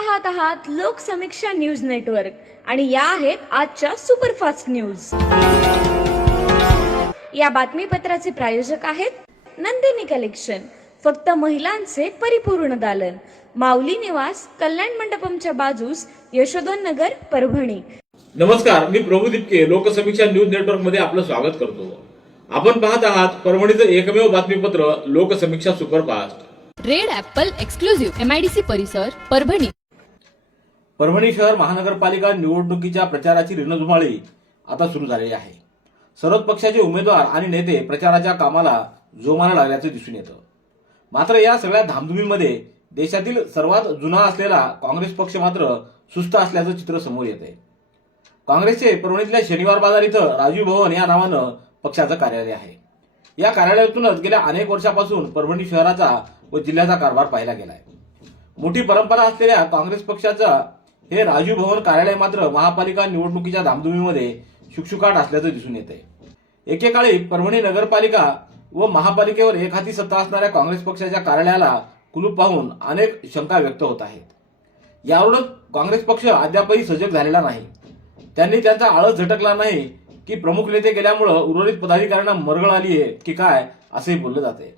पाहत आहात Loksamiksha news network आणि या आहेत आजच्या सुपरफास्ट न्यूज। या बातमीपत्राचे प्रायोजक आहेत नंदिनी कलेक्शन, फक्त महिलांचे परिपूर्ण दालन, माऊली निवास, कल्याण मंडपमच्या बाजूस, यशोधन नगर, परभणी। नमस्कार, मी प्रभू दिपके लोकसमीक्षा न्यूज नेटवर्क मध्ये आपलं स्वागत करतो। आपण पाहत आहात परभणीचं एकमेव बातमीपत्र Loksamiksha superfast. Red apple exclusive MIDC परिसर परभणी। परभणी शहर महानगरपालिका निवडणुकीच्या प्रचाराची रणधुमाळी आता सुरू झालेली आहे। सर्वच पक्षाचे उमेदवार आणि नेते प्रचाराच्या कामाला जोमाने लागल्याचं दिसून येतं। मात्र या सगळ्या धामधुमीमध्ये देशातील सर्वात जुना असलेला काँग्रेस पक्ष मात्र सुस्त असल्याचं चित्र समोर येतंय। काँग्रेसचे परभणीतल्या शनिवार बाजार इथं राजीव भवन या नावानं पक्षाचं कार्यालय आहे। या कार्यालयातूनच गेल्या अनेक वर्षापासून परभणी शहराचा व जिल्ह्याचा कारभार पाहिला गेलाय। मोठी परंपरा असलेल्या काँग्रेस पक्षाचा हे राजीव भवन कार्यालय मात्र महापालिका निवडणुकीच्या धामधुमीमध्ये शुकशुकाट असल्याचं दिसून येतंय। एकेकाळी परभणी नगरपालिका व महापालिकेवर एकहाती सत्ता असणाऱ्या काँग्रेस पक्षाच्या कार्यालयाला कुलूप पाहून अनेक शंका व्यक्त होत आहेत। यावरूनच काँग्रेस पक्ष अद्यापही सजग झालेला नाही। त्यांनी त्यांचा आळस झटकला नाही की प्रमुख नेते गेल्यामुळे उर्वरित पदाधिकाऱ्यांना मरगळ आली आहे की काय असे बोलले जाते।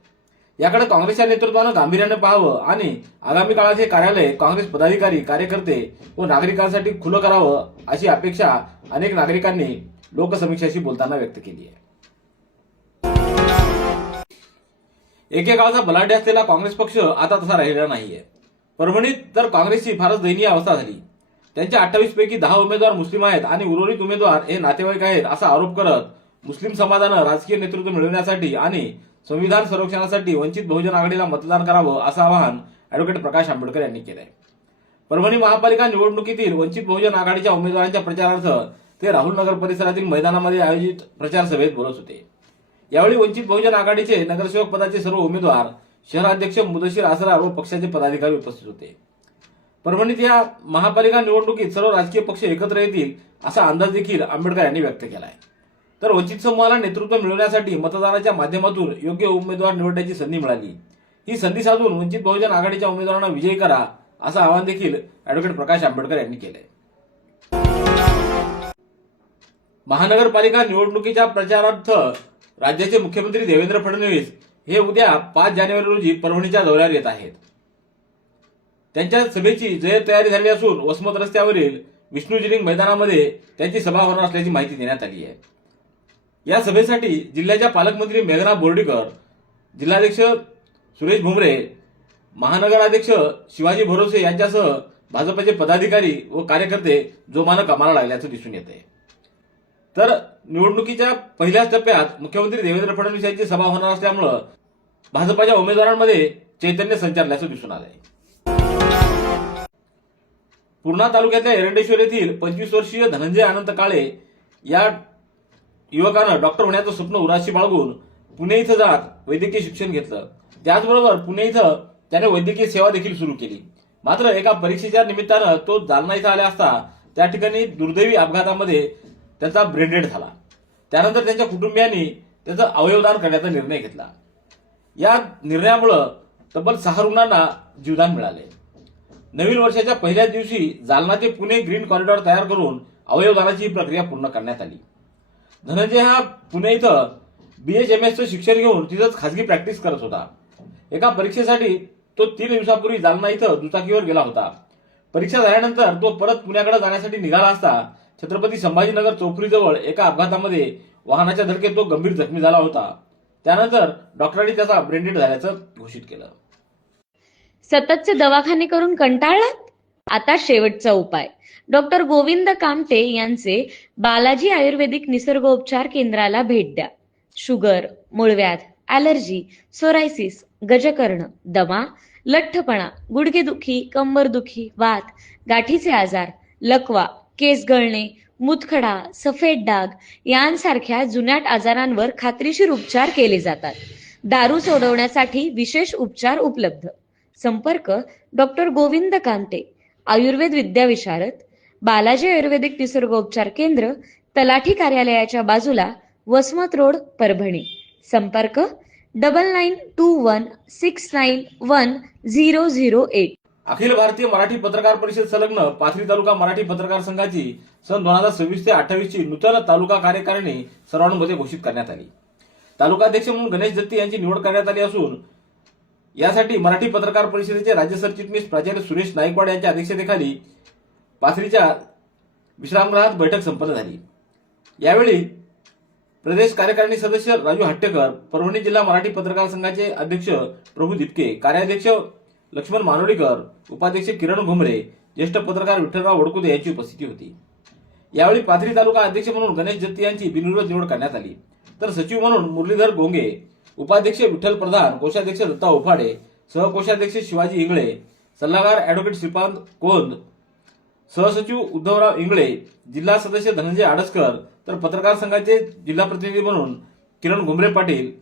याकडे काँग्रेसच्या नेतृत्वानं गांभीर्याने पाहावं आणि आगामी काळात हे कार्यालय काँग्रेस पदाधिकारी, कार्यकर्ते व नागरिकांसाठी खुलं करावं अशी अपेक्षा अनेक नागरिकांनी लोकसमीक्षाशी बोलताना व्यक्त केली आहे। एकेकाळचा बलाढ्य असलेला काँग्रेस पक्ष आता तसा राहिलेला नाहीये। परभणीत तर काँग्रेसची फारच दयनीय अवस्था झाली। त्यांच्या 28 पैकी 10 उमेदवार मुस्लिम आहेत आणि उर्वरित उमेदवार हे नातेवाईक आहेत असा आरोप करत मुस्लिम समाजानं राजकीय नेतृत्व मिळवण्यासाठी आणि संविधान संरक्षणासाठी वंचित बहुजन आघाडीला मतदान करावं असं आवाहन अॅडव्होकेट प्रकाश आंबेडकर यांनी केलंय। परभणी महापालिका निवडणुकीतील वंचित बहुजन आघाडीच्या उमेदवारांच्या प्रचारार्थ ते राहुल नगर परिसरातील मैदानामध्ये आयोजित प्रचार सभेत बोलत होते। यावेळी वंचित बहुजन आघाडीचे नगरसेवक पदाचे सर्व उमेदवार, शहराध्यक्ष मुदशीर आसरा व पक्षाचे पदाधिकारी उपस्थित होते। परभणीत या महापालिका निवडणुकीत सर्व राजकीय पक्ष एकत्र येतील असा अंदाज देखील आंबेडकर यांनी व्यक्त केलाय। तर वंचित समूहाला नेतृत्व मिळवण्यासाठी मतदानाच्या माध्यमातून योग्य उमेदवार निवडण्याची संधी मिळाली। ही संधी साधून वंचित बहुजन आघाडीच्या उमेदवारांना विजयी करा असं आवाहन देखील अॅडव्होकेट प्रकाश आंबेडकर यांनी केलंय। महानगरपालिका निवडणुकीच्या प्रचारार्थ राज्याचे मुख्यमंत्री देवेंद्र फडणवीस हे उद्या 5 जानेवारी रोजी परभणीच्या दौऱ्यावर येत आहेत। त्यांच्या सभेची जय्यत तयारी झाली असून वसमत रस्त्यावरील विष्णुजिलिंग मैदानामध्ये त्यांची सभा होणार असल्याची माहिती देण्यात आली आहे। या सभेसाठी जिल्ह्याच्या पालकमंत्री मेघना बोर्डीकर, जिल्हाध्यक्ष सुरेश भुमरे, महानगराध्यक्ष शिवाजी भरोसे यांच्यासह भाजपचे पदाधिकारी व कार्यकर्ते जोमानं कामाला लागल्याचं दिसून येतंय। तर निवडणुकीच्या पहिल्याच टप्प्यात मुख्यमंत्री देवेंद्र फडणवीस यांची सभा होणार असल्यामुळे भाजपच्या उमेदवारांमध्ये चैतन्य संचारल्याचं दिसून आलंय। पूर्णा तालुक्यातल्या एरंडेश्वर येथील 25 वर्षीय धनंजय अनंत काळे या युवकानं डॉक्टर होण्याचं स्वप्न उराशी बाळगून पुणे इथं जात वैद्यकीय शिक्षण घेतलं। त्याचबरोबर पुणे इथं त्याने वैद्यकीय सेवा देखील सुरू केली। मात्र एका परीक्षेच्या निमित्तानं तो जालना इथं आला असता त्या ठिकाणी दुर्दैवी अपघातामध्ये त्याचा ब्रेन डेड झाला। त्यानंतर त्यांच्या कुटुंबियांनी त्याचं अवयवदान करण्याचा निर्णय घेतला। या निर्णयामुळे तब्बल 6 रुग्णांना जीवदान मिळाले। नवीन वर्षाच्या पहिल्याच दिवशी जालना ते पुणे ग्रीन कॉरिडॉर तयार करून अवयवदानाची ही प्रक्रिया पूर्ण करण्यात आली। धनंजय हा पुणे इथं BHMSचं शिक्षण घेऊन तिथंच खासगी प्रॅक्टिस करत होता। एका परीक्षेसाठी तो 3 दिवसापूर्वी जालना इथं दुचाकीवर गेला होता। परीक्षा झाल्यानंतर तो परत पुण्याकडे जाण्यासाठी निघाला असता छत्रपती संभाजीनगर चौफुलीजवळ एका अपघातामध्ये वाहनाच्या धडकेत तो गंभीर जखमी झाला होता। त्यानंतर डॉक्टरांनी त्याचा ब्रेन डेड झाल्याचं घोषित केलं। सततचे दवाखाने करून कंटाळलात? आता शेवटचा उपाय। डॉक्टर गोविंद कामटे यांचे बालाजी आयुर्वेदिक निसर्गोपचार केंद्राला भेट द्या। शुगर, मूळव्याध, ॲलर्जी, सोरायसिस, गजकर्ण, दमा, लठ्ठपणा, गुडघेदुखी, कंबरदुखी, वात, गाठीचे आजार, लकवा, केस गळणे, मूतखडा, सफेद डाग यांसारख्या जुनाट आजारांवर खात्रीशीर उपचार केले जातात। दारू सोडवण्यासाठी विशेष उपचार उपलब्ध। संपर्क डॉक्टर गोविंद कामटे, आयुर्वेद विद्याविशारद, बालाजी आयुर्वेदिक निसर्गोपचार केंद्र, तलाठी कार्यालयाच्या बाजूला, वसमत रोड, परभणी। संपर्क 9921691008। अखिल भारतीय मराठी पत्रकार परिषद संलग्न पाथरी तालुका मराठी पत्रकार संघाची सन 2026 ते 28 ची नूतन तालुका कार्यकारिणी सर्वानुमते घोषित करण्यात आली. तालुकाध्यक्ष म्हणून गणेश दत्ती यांची निवड करण्यात आली असून यासाठी मराठी पत्रकार परिषदेचे राज्य सरचिटणीस प्राचार्य सुरेश नाईकवाड यांच्या अध्यक्षतेखाली पाथरीच्या विश्रामगृहात बैठक संपन्न झाली. यावेळी प्रदेश कार्यकारिणी सदस्य राजू हट्टेकर, परभणी जिल्हा मराठी पत्रकार संघाचे अध्यक्ष प्रभू दिपके, कार्याध्यक्ष लक्ष्मण मानोडीकर, उपाध्यक्ष किरण घुमरे, ज्येष्ठ पत्रकार विठ्ठलराव वडकुदे यांची उपस्थिती होती. यावेळी पाथरी तालुका अध्यक्ष म्हणून गणेश दत्ती यांची बिनविरोध निवड करण्यात आली. तर सचिव म्हणून मुरलीधर गोंगे, उपाध्यक्ष विठ्ठल प्रधान, कोषाध्यक्ष दत्ता उफाडे, सहकोषाध्यक्ष शिवाजी इंगळे, सल्लागार ॲडव्होकेट श्रीपांत कोंद, सहसचिव उद्धवराव इंगळे, जिल्हा सदस्य धनंजय आडसकर, तर पत्रकार संघाचे जिल्हा प्रतिनिधी म्हणून किरण घुमरे पाटील,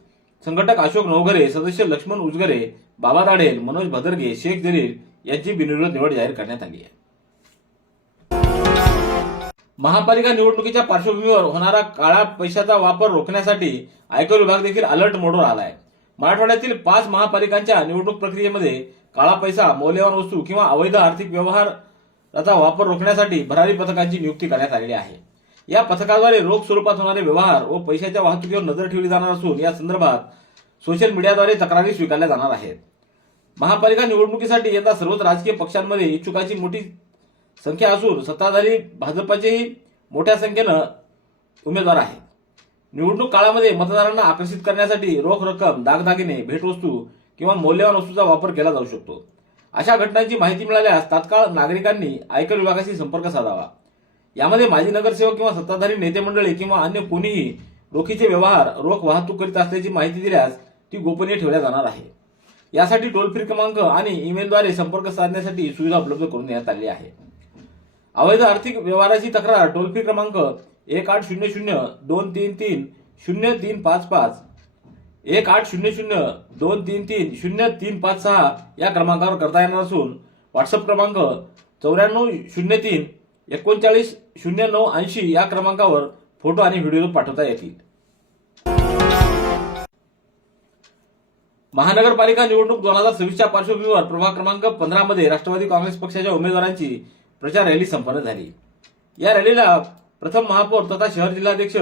संघटक अशोक नवघरे, सदस्य लक्ष्मण उजगरे, बाबा दाढेल, मनोज भदरगे, शेख जलील यांची बिनविरोध निवड जाहीर करण्यात आली आहे. महापालिका निवडणुकीच्या पार्श्वभूमीवर होणारा काळा पैशाचा वापर रोखण्यासाठी आयकर विभाग देखील अलर्ट मोडवर आलाय. मराठवाड्यातील 5 महापालिकांच्या निवडणूक प्रक्रियेमध्ये काळा पैसा, मौल्यवान वस्तू किंवा अवैध आर्थिक व्यवहाराचा वापर रोखण्यासाठी भरारी पथकांची नियुक्ती करण्यात आलेली आहे. या पथकाद्वारे रोख स्वरूपात होणारे व्यवहार व पैशाच्या वाहतुकीवर नजर ठेवली जाणार असून या संदर्भात सोशल मीडियाद्वारे तक्रारी स्वीकारल्या जाणार आहेत. महापालिका निवडणुकीसाठी यंदा सर्वच राजकीय पक्षांमध्ये इच्छुकांची मोठी संख्या असून सत्ताधारी भाजपचेही मोठ्या संख्येनं उमेदवार आहेत. निवडणूक काळामध्ये मतदारांना आकर्षित करण्यासाठी रोख रक्कम, दागदागिने, भेटवस्तू किंवा मौल्यवान वस्तूचा वापर केला जाऊ शकतो. अशा घटनांची माहिती मिळाल्यास तात्काळ नागरिकांनी आयकर विभागाशी संपर्क साधावा. यामध्ये माजी नगरसेवक किंवा सत्ताधारी नेते मंडळी किंवा अन्य कोणीही रोखीचे व्यवहार, रोख वाहतूक करीत असल्याची माहिती दिल्यास ती गोपनीय ठेवल्या जाणार आहे. यासाठी टोल फ्री क्रमांक आणि ईमेलद्वारे संपर्क साधण्यासाठी सुविधा उपलब्ध करून देण्यात आली आहे. अवैध आर्थिक व्यवहाराची तक्रार टोल फ्री क्रमांक 1800-233-0355 1800-233-0356 या क्रमांकावर करता येणार असून व्हॉट्सअप क्रमांक 9403-390980 या क्रमांकावर फोटो आणि व्हिडिओ पाठवता येतील. महानगरपालिका निवडणूक 2026च्या पार्श्वभूमीवर प्रभाग क्रमांक 15 मध्ये राष्ट्रवादी काँग्रेस पक्षाच्या उमेदवारांची प्रचार रॅली संपन्न झाली. या रॅलीला प्रथम महापौर तथा शहर जिल्हाध्यक्ष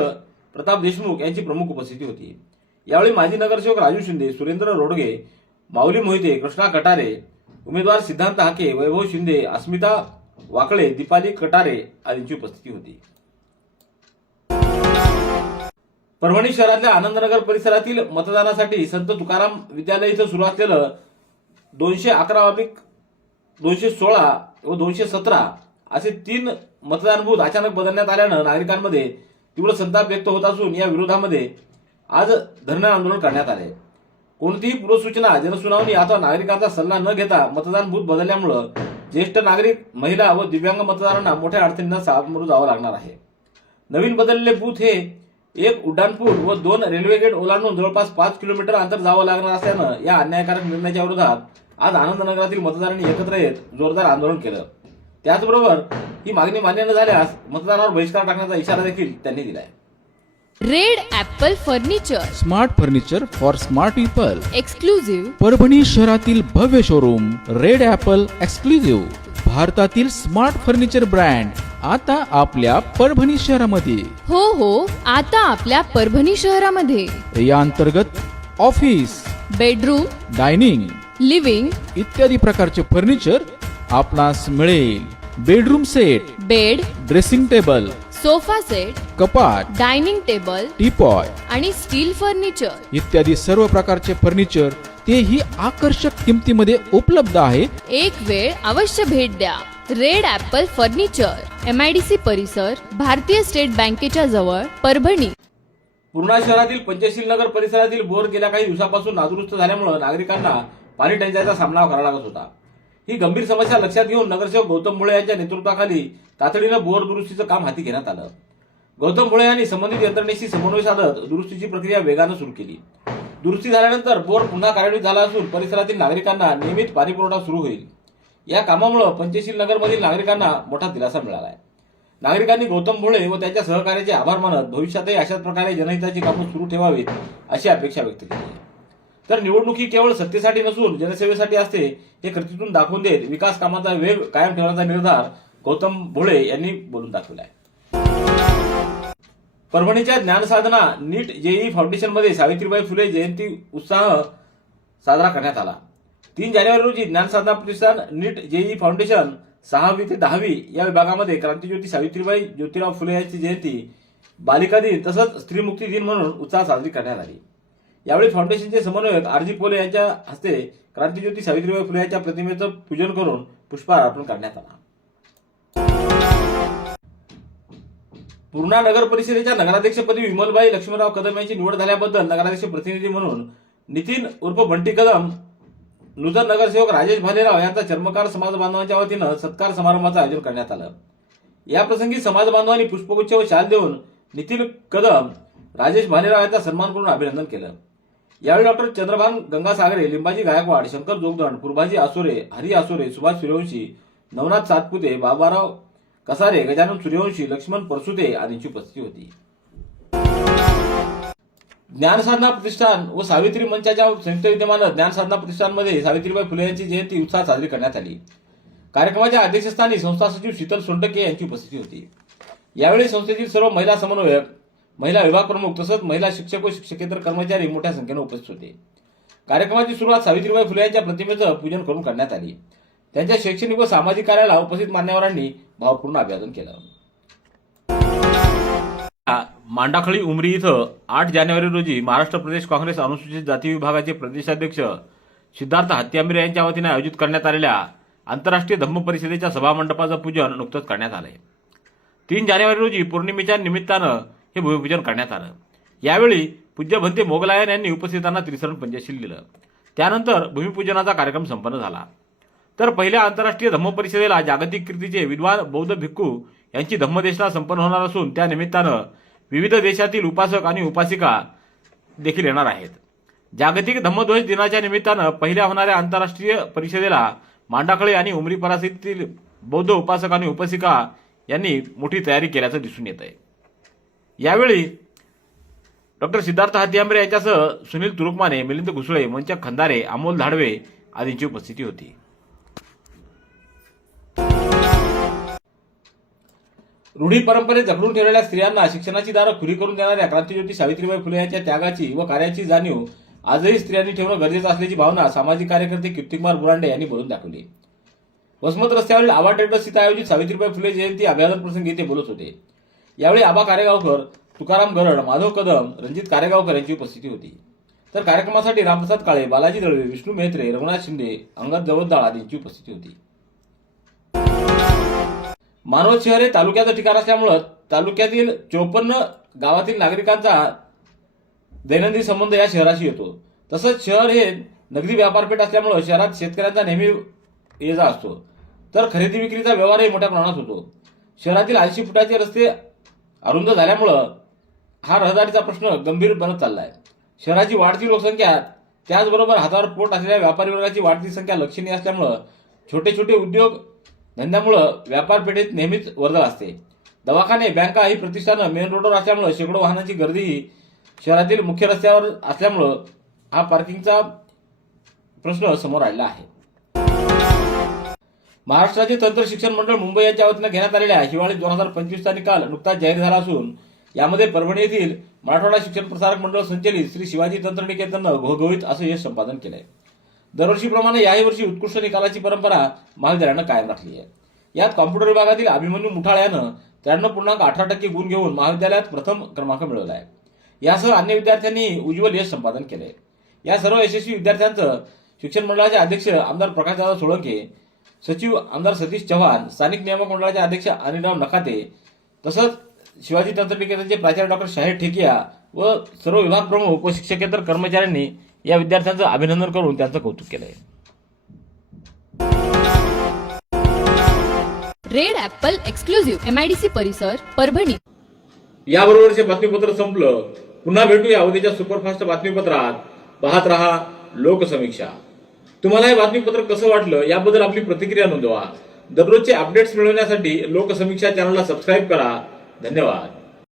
प्रताप देशमुख यांची प्रमुख उपस्थिती होती. यावेळी माजी नगरसेवक राजू शिंदे, सुरेंद्र रोडगे, माऊली मोहिते, कृष्णा कटारे, उमेदवार सिद्धांत हाके, वैभव शिंदे, अस्मिता वाकळे, दीपाली कटारे आदींची उपस्थिती होती. परभणी शहरातल्या आनंदनगर परिसरातील मतदानासाठी संत तुकाराम विद्यालय इथं सुरू असलेलं 211-216 व 217 असे 3 मतदान बूथ अचानक बदलण्यात आल्यानं नागरिकांमध्ये तीव्र संताप व्यक्त होत असून या विरोधामध्ये आज धरणे आंदोलन करण्यात आले. कोणतीही पूर्वसूचना, जनसुनावणी अथवा नागरिकांचा सल्ला न घेता मतदान बूथ बदलल्यामुळे ज्येष्ठ नागरिक, महिला व दिव्यांग मतदारांना मोठ्या अडचणींना सामोरं जावं लागणार आहे. नवीन बदललेले बूथ हे 1 उड्डाणपूल व 2 रेल्वे गेट ओलांडून जवळपास 5 किलोमीटर अंतर जावं लागणार असल्यानं या अन्यायकारक निर्णयाच्या विरोधात आज आनंदनगरातील मतदारांनी एकत्र येत जोरदार आंदोलन केलं. त्याचबरोबर ही मागणी मान्य न झाल्यास मतदानावर बहिष्कार टाकण्याचा इशारा देखील त्यांनी दिलाय. Red Apple furniture, smart furniture for smart people. Exclusive Parbhani शहरातील भव्य शोरूम रेड ॲपल एक्सक्लुझिव्ह, भारतातील स्मार्ट फर्निचर ब्रँड आता आपल्या परभणी शहरामध्ये. हो, आता आपल्या परभणी शहरामध्ये. या अंतर्गत ऑफिस, बेडरूम, डायनिंग, लिव्हिंग इत्यादी प्रकारचे फर्निचर आपणास मिळेल. Bedroom set, bed, dressing table, sofa set, कपाट, डायनिंग टेबल टीपॉय आणि स्टील फर्निचर इत्यादी सर्व प्रकारचे फर्निचर तेही आकर्षक किमतीमध्ये उपलब्ध आहे. एक वेळ अवश्य भेट द्या. रेड ॲपल फर्निचर, MIDC परिसर, भारतीय स्टेट बँकेच्या जवळ, परभणी. पूर्णा शहरातील पंचशील नगर परिसरातील बोर गेल्या काही दिवसापासून नादुरुस्त झाल्यामुळे नागरिकांना पाणी टंचाईचा सामना करावा लागत होता. ही गंभीर समस्या लक्षात घेऊन नगरसेवक गौतम भोळे यांच्या नेतृत्वाखाली तातडीनं बोर दुरुस्तीचं काम हाती घेण्यात आलं. गौतम भोळे यांनी संबंधित यंत्रणेशी समन्वय साधत दुरुस्तीची प्रक्रिया वेगानं सुरू केली. दुरुस्ती झाल्यानंतर बोर पुन्हा कार्यान्वित झाला असून परिसरातील नागरिकांना नियमित पाणी पुरवठा सुरू होईल. या कामामुळे पंचशील नगरमधील नागरिकांना मोठा दिलासा मिळाला आहे. नागरिकांनी गौतम भोळे व त्यांच्या सहकार्याचे आभार मानत भविष्यातही अशाच प्रकारे जनहिताची कामं सुरू ठेवावीत अशी अपेक्षा व्यक्त केली आहे. तर निवडणूक ही केवळ सत्तेसाठी नसून जनसेवेसाठी असते हे कृतीतून दाखवून देत विकास कामाचा वेग कायम ठेवण्याचा निर्धार गौतम भोळे यांनी बोलून दाखवलाय. परभणीच्या ज्ञानसाधना नीट जेईई फाउंडेशनमध्ये सावित्रीबाई फुले जयंती उत्साह साजरा करण्यात आला. 3 जानेवारी रोजी ज्ञानसाधना प्रतिष्ठान नीट जेईई फाउंडेशन 6वी ते 10वी या विभागामध्ये क्रांतीज्योती सावित्रीबाई ज्योतिराव फुले यांची जयंती, बालिका दिन तसंच स्त्रीमुक्ती दिन म्हणून उत्साह साजरी करण्यात आली. यावेळी फाउंडेशनचे समन्वयक आरजी पोले यांच्या हस्ते क्रांतीज्योती सावित्रीबाई फुले यांच्या प्रतिमेचं पूजन करून पुष्पहार अर्पण करण्यात आला. पूर्णा नगर परिषदेच्या नगराध्यक्षपदी विमलबाई लक्ष्मणराव कदम यांची निवड झाल्याबद्दल नगराध्यक्ष प्रतिनिधी म्हणून नितीन उर्फ बंटी कदम, नूतन नगरसेवक राजेश भालेराव यांचा चर्मकार समाज बांधवांच्या वतीनं सत्कार समारंभाचं आयोजन करण्यात आलं. याप्रसंगी समाज बांधवांनी पुष्पगुच्छ व शाल देऊन नितीन कदम, राजेश भालेराव यांचा सन्मान करून अभिनंदन केलं. यावेळी डॉक्टर चंद्रभान गंगासागरे, लिंबाजी गायकवाड, शंकर जोगदंड, पूर्वाजी आसोरे, हरी आसोरे, सुभाष सूर्यवंशी, नवनाथ सातपुते, बाबाराव कसारे, गजानन सूर्यवंशी, लक्ष्मण परसुते आदींची उपस्थिती होती. ज्ञानसाधना प्रतिष्ठान व सावित्री मंचाच्या संयुक्त विद्यमानं ज्ञानसाधना प्रतिष्ठानमध्ये सावित्रीबाई फुले यांची जयंती उत्साहात साजरी करण्यात आली. कार्यक्रमाच्या अध्यक्षस्थानी संस्था सचिव शीतल सोंटके यांची उपस्थिती होती. यावेळी संस्थेतील सर्व महिला समन्वयक, महिला विभाग प्रमुख तसंच महिला शिक्षक व शिक्षकेतर कर्मचारी मोठ्या संख्येने उपस्थित होते. कार्यक्रमाची सुरुवात सावित्रीबाई फुले यांच्या प्रतिमेचं पूजन करून करण्यात आली. त्यांच्या शैक्षणिक व सामाजिक कार्याला उपस्थित मान्यवरांनी भावपूर्ण अभिवादन केलं. मांडाखळी उमरी इथं 8 जानेवारी रोजी महाराष्ट्र प्रदेश काँग्रेस अनुसूचित जाती विभागाचे प्रदेशाध्यक्ष सिद्धार्थ हत्यांबरे यांच्या वतीने आयोजित करण्यात आलेल्या आंतरराष्ट्रीय धम्म परिषदेच्या सभामंडपाचं पूजन नुकतंच करण्यात आलंय. 3 जानेवारी रोजी पौर्णिमेच्या निमित्तानं हे भूमिपूजन करण्यात आलं. यावेळी पूज्य भंते मोगलायन यांनी उपस्थितांना त्रिसरण पंचशील दिलं. त्यानंतर भूमिपूजनाचा कार्यक्रम संपन्न झाला. तर पहिल्या आंतरराष्ट्रीय धम्म परिषदेला जागतिक कीर्तीचे विद्वान बौद्ध भिक्खू यांची धम्मदेशना संपन्न होणार असून त्या निमित्तानं विविध देशातील उपासक आणि उपासिका देखील येणार आहेत. जागतिक धम्मध्वज दिनाच्या निमित्तानं पहिल्या होणाऱ्या आंतरराष्ट्रीय परिषदेला मांडाखळी आणि उमरी परिसरातील बौद्ध उपासक आणि उपासिका यांनी मोठी तयारी केल्याचं दिसून येत आहे. यावेळी डॉक्टर सिद्धार्थ हत्यांबरे यांच्यासह सुनील तुरुकमाने, मिलिंद घुसळे, मंचक खंदारे, अमोल धाडवे आदींची उपस्थिती होती. रूढी परंपरेत जखडून ठेवलेल्या स्त्रियांना शिक्षणाची दारं खुली करून देणाऱ्या क्रांतीज्योती सावित्रीबाई फुले यांच्या त्यागाची व कार्याची जाणीव आजही स्त्रियांनी ठेवणं गरजेचं असल्याची भावना सामाजिक कार्यकर्ते कीर्तिकुमार बुरांडे यांनी बोलून दाखवली. वसमत रस्त्यावरील आबा ट्रेडर्स इथं आयोजित सावित्रीबाई फुले जयंती अभिवादन प्रसंगी ते बोलत होते. यावेळी आबा कारेगावकर, तुकाराम गरड, माधव कदम, रणजित कारेगावकर यांची उपस्थिती होती. तर कार्यक्रमासाठी रामप्रसाद काळे, बालाजी दळवे, विष्णू मेहत्रे, रघुनाथ शिंदे, अंगद जवळदाळ आदींची उपस्थिती होती. मानवत शहर हे तालुक्याचं ठिकाण असल्यामुळं तालुक्यातील 54 गावातील नागरिकांचा दैनंदिन संबंध या शहराशी येतो. तसंच शहर हे नगदी व्यापारपेठ असल्यामुळं शहरात शेतकऱ्यांचा नेहमी ये जा असतो. तर खरेदी विक्रीचा व्यवहारही मोठ्या प्रमाणात होतो. शहरातील 80 फुटाचे रस्ते अरुंद झाल्यामुळं हा रहदारीचा प्रश्न गंभीर बनत चाललाय. शहराची वाढती लोकसंख्या त्याचबरोबर हातावर पोट असलेल्या व्यापारी वर्गाची वाढती संख्या लक्षणीय असल्यामुळं छोटे छोटे उद्योग धंद्यामुळं व्यापारपेठेत नेहमीच वर्दळ असते. दवाखाने, बँका ही प्रतिष्ठानं मेन रोडवर असल्यामुळं शेकडो वाहनांची गर्दीही शहरातील मुख्य रस्त्यावर असल्यामुळं हा पार्किंगचा प्रश्न समोर आलेला आहे. महाराष्ट्राचे तंत्र शिक्षण मंडळ मुंबई यांच्या वतीनं घेण्यात आलेल्या हिवाळी 2025चा निकाल नुकताच जाहीर झाला असून यामध्ये परभणी येथील मराठवाडा शिक्षण प्रसारक मंडळ संचलित श्री शिवाजी तंत्रनिकेतननं घवघवीत असं यश संपादन केलंय. दरवर्षीप्रमाणे याही वर्षी उत्कृष्ट निकालाची परंपरा महाविद्यालयानं कायम राखली आहे. यात कॉम्प्युटर विभागातील अभिमन्यू मुठाळ यानं 93.18% गुण घेऊन महाविद्यालयात प्रथम क्रमांक मिळवला आहे. यासह अन्य विद्यार्थ्यांनी उज्ज्वल यश संपादन केलंय. या सर्व यशस्वी विद्यार्थ्यांचं शिक्षण मंडळाचे अध्यक्ष आमदार प्रकाशदादा सोळंके, सचिव आमदार सतीश चव्हाण, स्थानिक नियामक मंडळाचे अध्यक्ष अनिलराव नखाते तसंच शिवाजी तंत्रनिकेतनचे प्राचार्य डॉक्टर शाहीर ठेकिया व सर्व विभाग प्रमुख व शिक्षकेतर कर्मचाऱ्यांनी या विद्यार्थ्यांचं अभिनंदन करून त्यांचं कौतुक केलंय. रेड ॲपल एक्सक्लुझिव्ह MIDC परिसर परभणी. याबरोबरचे बातमीपत्र संपलं. पुन्हा भेटूया उद्याच्या सुपरफास्ट बातमीपत्रात. पाहत रहा लोकसमीक्षा. तुम्हाला हे बातमीपत्र कसं वाटलं याबद्दल आपली प्रतिक्रिया नोंदवा. दररोजचे अपडेट्स मिळवण्यासाठी लोकसमीक्षा चॅनलला सबस्क्राईब करा. धन्यवाद.